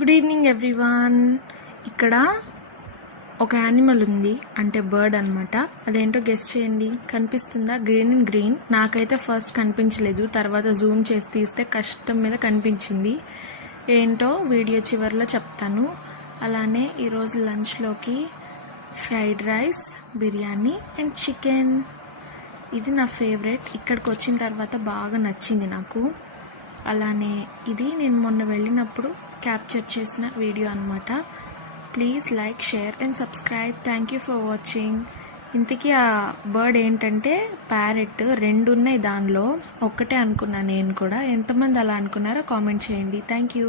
Good evening everyone. ఇక్కడ ఒక animal ఉంది, అంటే బర్డ్ అనమాట. అదేంటో గెస్ చేయండి. కనిపిస్తుందా? Green and green. నాకైతే ఫస్ట్ కనిపించలేదు, తర్వాత జూమ్ చేసి తీస్తే కష్టం మీద కనిపించింది. ఏంటో వీడియో చివరిలో చెప్తాను. అలానే ఈరోజు లంచ్లోకి fried rice, biryani and chicken. ఇది నా ఫేవరెట్. ఇక్కడికి వచ్చిన తర్వాత బాగా నచ్చింది నాకు. అలానే ఇది నేను మొన్న వెళ్ళినప్పుడు క్యాప్చర్ చేసిన వీడియో అనమాట. Please like, share and subscribe. Thank you for watching. ఇంతకీ ఆ బర్డ్ ఏంటంటే ప్యారెట్. 2 ఉన్నాయి దానిలో. ఒక్కటే అనుకున్నా నేను కూడా. ఎంతమంది అలా అనుకున్నారో కామెంట్ చేయండి. Thank you.